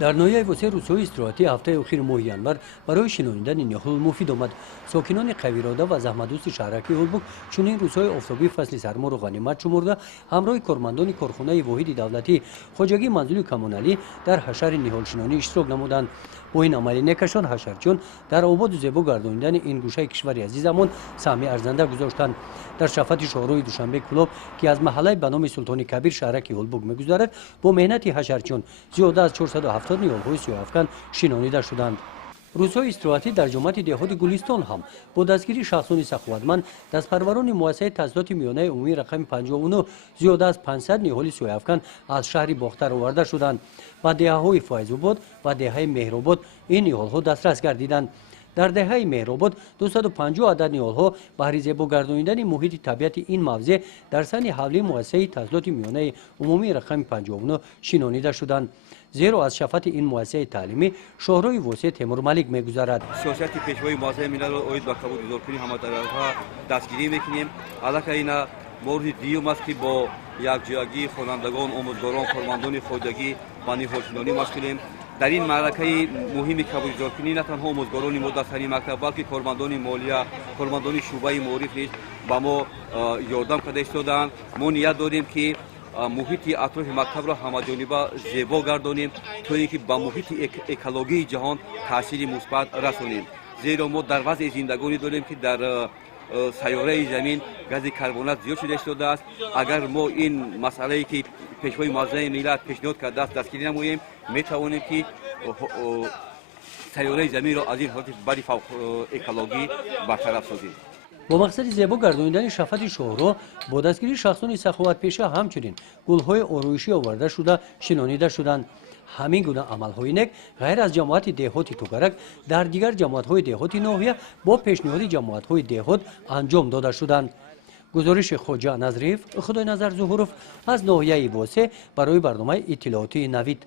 در ناحیه وسیع روزهای استراحتی هفته اخیر ماه январ برای شنودن نهال مفید آمد. ساکنان قوی‌اراده و زحمت‌دوست شهرکی هولبوک چنین روزهای آفتابی فصل سرما را غنیمت شمرده همراه کارمندان کارخانه واحد دولتی خواجگی منزل کمونالی در حشر نهالشنانی اشتراک نمودند. با این عملی نکشان حشرچیان در آباد و زیبا گردانیدن این گوشه کشور عزیزمان سهمی ارزنده گذاشتند. در شفت شاهروی دوشنبه کلوب که از محله به نام سلطان کبیر شهرک هولبوک می‌گذرد با مهنت حشرچیان زیاده از 470 نیال‌های سیاه‌افکن شنانیده شدند. روزهای استراحتی در جامعه دهات گلستان هم با دستگیری شخصان سخاوتمند دستپروران مؤسسه تحصیلات میانه عمومی رقم 59 زیاده از 500 نیال سیاه‌افکن از شهر باختر آورده شدند و دهه‌های فایزآباد و دهه مهرآباد این نیال‌ها دسترس گردیدند. در دهه مهرآباد 250 عدد نیال‌ها بهره زیبا گردانیدن محیط طبیعت این موضع در سن حوله مؤسسه تحصیلات میانه عمومی رقم 59 شنانیده شدند. زیرا از شفت این مؤسسه تعلیمی شاهروی وسیع تیمور ملیک می‌گذرد. سیاست پیشوای مؤسسه ملل را اوید با کبود گذارکنی همه طرف‌ها دستگیری می‌کنیم. علاوه اینا مورد دیوم است که با یکجایی خوانندگان، آموزگاران، کارمندان خواجگی و نهالشنانی مشغولیم. در این معرکه مهم کبود گذارکنی نه تنها آموزگاران ما در سری مکتب بلکه کارمندان مالیه، کارمندان شعبه معارف نیز با ما یاردم کرده ایستادند. ما نیت داریم که محیط اطراف مکتب را همه‌جانبه زیبا گردانیم تا اینکه به محیط اکولوژی جهان تاثیر مثبت رسانیم. زیرا ما در وضع زندگانی داریم که در سیاره زمین گاز کربنات زیاد شده شده است. اگر ما این مسئله که پیشوای مؤسسه ملت پیشنهاد کرده است دستگیری نماییم میتوانیم که سیاره زمین را از این حالت بد فوق اکولوژی برطرف سازیم. با مقصد زیبا گردانیدن شفت شاهرو با دستگیری شخصان سخاوت پیشه همچنین گل‌های آرایشی آورده شده شنانیده شدند. همین گونه عمل‌های نک غیر از جماعت دهاتی توکرک در دیگر جماعت‌های دهاتی ناحیه با پیشنهاد جماعت‌های دهات انجام داده شدند. گزارش خواجه نظریف خدای نظر ظهوروف از ناحیه واسه برای برنامه اطلاعاتی نوید.